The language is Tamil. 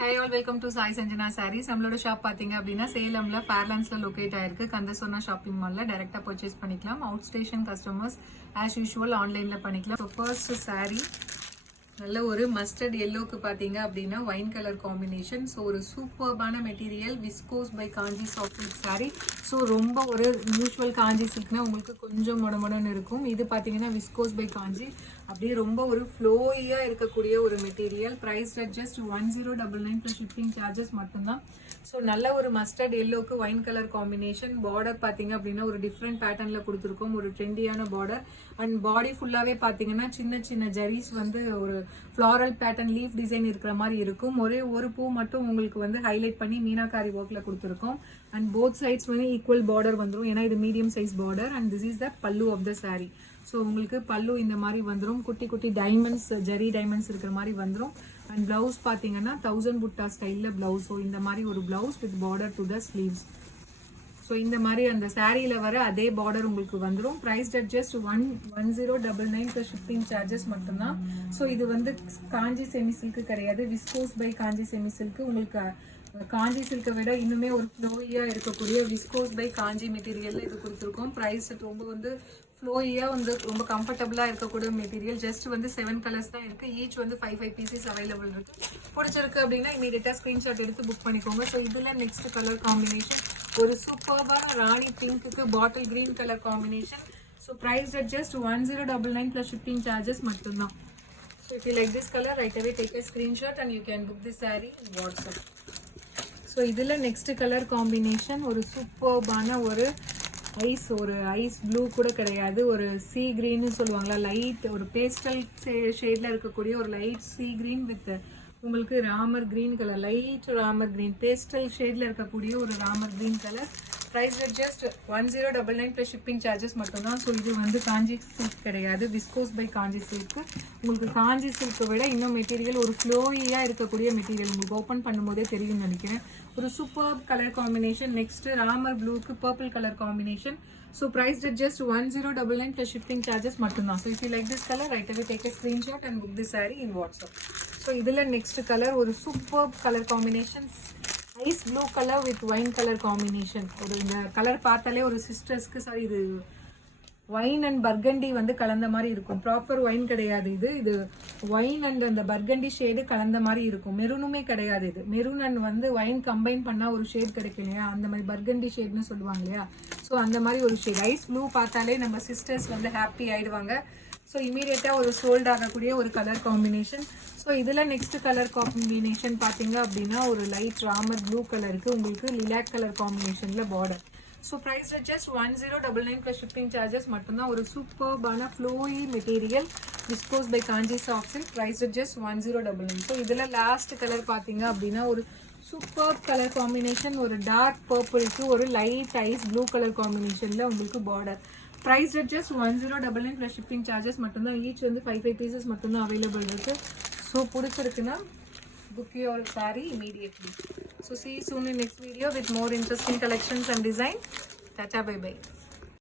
Hi all, welcome to Sai Sanjana Sarees. நம்மளோட ஷாப் பாத்தீங்க அப்படின்னா சேலம்ல ஃபேர்லாண்ட்ஸ்ல லொகேட் ஆயிருக்கு. கந்தசோனா ஷாப்பிங் மால்ல டைரக்டா பர்ச்சேஸ் பண்ணிக்கலாம். Out station customers as usual ஆன்லைன்ல பண்ணிக்கலாம். ஸோ ஃபர்ஸ்ட் saree நல்ல ஒரு மஸ்டர்ட் எல்லோக்கு பார்த்தீங்க அப்படின்னா ஒயின் கலர் காம்பினேஷன். ஸோ ஒரு சூப்பர்பான material viscose by Kanchi soft silk sari. So ரொம்ப ஒரு யூஸ்வல் காஞ்சி சில்க்னா உங்களுக்கு கொஞ்சம் மொடமொடன்னு இருக்கும். இது பார்த்தீங்கன்னா விஸ்கோஸ் பை காஞ்சி அப்படியே ரொம்ப ஒரு ஃப்ளோயியாக இருக்கக்கூடிய ஒரு material. Price just 1099 plus shipping charges மட்டும்தான். ஸோ நல்ல ஒரு மஸ்டர்ட் எல்லோக்கு ஒயின் கலர் காம்பினேஷன். பார்டர் பார்த்தீங்க அப்படின்னா ஒரு டிஃப்ரெண்ட் பேட்டர்னில் கொடுத்துருக்கோம். ஒரு ட்ரெண்டியான பார்டர் அண்ட் பாடி ஃபுல்லாகவே பார்த்தீங்கன்னா சின்ன சின்ன ஜரீஸ் வந்து ஒரு ஃப்ளாரல் பேட்டர்ன் லீஃப் டிசைன் இருக்கிற மாதிரி இருக்கும். ஒரே ஒரு பூ மட்டும் உங்களுக்கு வந்து ஹைலைட் பண்ணி மீனாக்காரி ஒர்க்கில் கொடுத்துருக்கோம். அண்ட் போத் சைட்ஸ் வந்து ஈக்குவல் பார்டர் வந்துடும், ஏன்னா இது medium size border. And this is the பல்லு ஆஃப் த சாரீ. ஸோ உங்களுக்கு பல்லு இந்த மாதிரி வந்துடும், குட்டி குட்டி டைமண்ட்ஸ் ஜெரி டைமண்ட்ஸ் இருக்கிற மாதிரி வந்துடும். அண்ட் பிளவுஸ் பார்த்தீங்கன்னா 1000 புட்டா ஸ்டைலில் பிளவுஸ். ஸோ இந்த மாதிரி ஒரு blouse with border to the sleeves. So இந்த மாதிரி அந்த சாரியில் வர அதே பார்டர் உங்களுக்கு வந்துடும். Price just 1099 plus shipping charges மட்டும்தான். ஸோ இது வந்து காஞ்சி செமி சில்க்கு கிடையாது, viscose by Kanchi semi silk. உங்களுக்கு காஞ்சி சில்கை விட இன்னுமே ஒரு ஃப்ளோயியாக இருக்கக்கூடிய விஸ்கோஸ் பை காஞ்சி மெட்டீரியலில் இது கொடுத்துருக்கோம். ப்ரைஸ் ரொம்ப வந்து ஃப்ளோயியாக வந்து ரொம்ப கம்ஃபர்டபுளாக இருக்கக்கூடிய மெட்டீரியல். ஜஸ்ட் வந்து 7 கலர்ஸ் தான் இருக்குது. ஈச் வந்து 5 பீசஸ் அவைலபிள் இருக்குது. பிடிச்சிருக்கு அப்படின்னா இமீடியட்டாக ஸ்க்ரீன்ஷாட் எடுத்து புக் பண்ணிக்கோங்க. ஸோ இதில் நெக்ஸ்ட் கலர் காம்பினேஷன் ஒரு சூப்பர்பான ராணி பிங்க்குக்கு bottle green colour combination. So price just 1099 plus shipping charges மட்டும்தான். So if you like this colour right away take a screenshot and you can book the sari in WhatsApp. So இதில் நெக்ஸ்ட் கலர் காம்பினேஷன் ஒரு சூப்பர்பான ஒரு ஐஸ் ப்ளூ கூட கிடையாது, ஒரு சீ கிரீன்னு சொல்லுவாங்களா, லைட் ஒரு பேஸ்டல் ஷேட்ல இருக்கக்கூடிய ஒரு லைட் சீ கிரீன் வித் உங்களுக்கு Ramar green colour, light Ramar green pastel ஷேட்ல இருக்கக்கூடிய ஒரு Ramar green colour. Price just 1099 plus shipping charges மட்டும்தான். ஸோ இது வந்து காஞ்சி சில்க் கிடையாது, விஸ்கோஸ் பை காஞ்சி சில்க்கு. உங்களுக்கு காஞ்சி சில்க்கை விட இன்னும் மெட்டீரியல் ஒரு ஃப்ளோயியாக இருக்கக்கூடிய மெட்டீரியல் உங்களுக்கு ஓப்பன் பண்ணும்போதே தெரியும்னு நினைக்கிறேன். ஒரு super colour combination. Next Ramar ப்ளூக்கு purple colour combination. So price just 1099 plus shipping charges மட்டும்தான். So if you like this colour right away take a screenshot and book the sari in WhatsApp. So இதில் நெக்ஸ்ட் கலர் ஒரு super colour combination ice blue colour with wine colour combination. ஒரு இந்த கலர் பார்த்தாலே ஒரு சிஸ்டர்ஸ்க்கு சாரி இது ஒயின் அண்ட் பர்கண்டி வந்து கலந்த மாதிரி இருக்கும். ப்ராப்பர் ஒயின் கிடையாது இது, இது ஒயின் அண்ட் அந்த பர்கண்டி ஷேடு கலந்த மாதிரி இருக்கும். மெரூனுமே கிடையாது, இது மெரூன் அண்ட் வந்து ஒயின் கம்பைன் பண்ணால் ஒரு ஷேட் கிடைக்கும் இல்லையா, அந்த மாதிரி பர்கண்டி ஷேட்னு சொல்லுவாங்க இல்லையா. ஸோ அந்த மாதிரி ஒரு ஷேட் ஐஸ் ப்ளூ பார்த்தாலே நம்ம சிஸ்டர்ஸ் வந்து ஹாப்பி ஆயிடுவாங்க. ஸோ இமீடியட்டாக ஒரு சோல்ட் ஆகக்கூடிய ஒரு கலர் காம்பினேஷன். ஸோ இதில் நெக்ஸ்ட் கலர் காம்பினேஷன் பார்த்தீங்க அப்படின்னா ஒரு லைட் ராமர் ப்ளூ கலருக்கு உங்களுக்கு லிலாக் கலர் காம்பினேஷனில் border. So price just 1099 plus shipping charges மட்டும்தான். ஒரு சூப்பர்பான flowy material viscose by Kanchi soft silk. Price just 1099. So இதில் லாஸ்ட் கலர் பார்த்தீங்க அப்படின்னா ஒரு சூப்பர் கலர் காம்பினேஷன். ஒரு டார்க் பர்பிளுக்கு ஒரு லைட் ஐஸ் ப்ளூ கலர் காம்பினேஷனில் உங்களுக்கு border. Price just 1099 plus shipping charges மட்டும்தான். ஈச் வந்து 5 பீசஸ் மட்டும்தான் அவைலபிள் இருக்குது. ஸோ பிடிச்சிருக்குன்னா book your saree immediately. So see you soon in next video with more interesting collections and design. Tata, bye bye.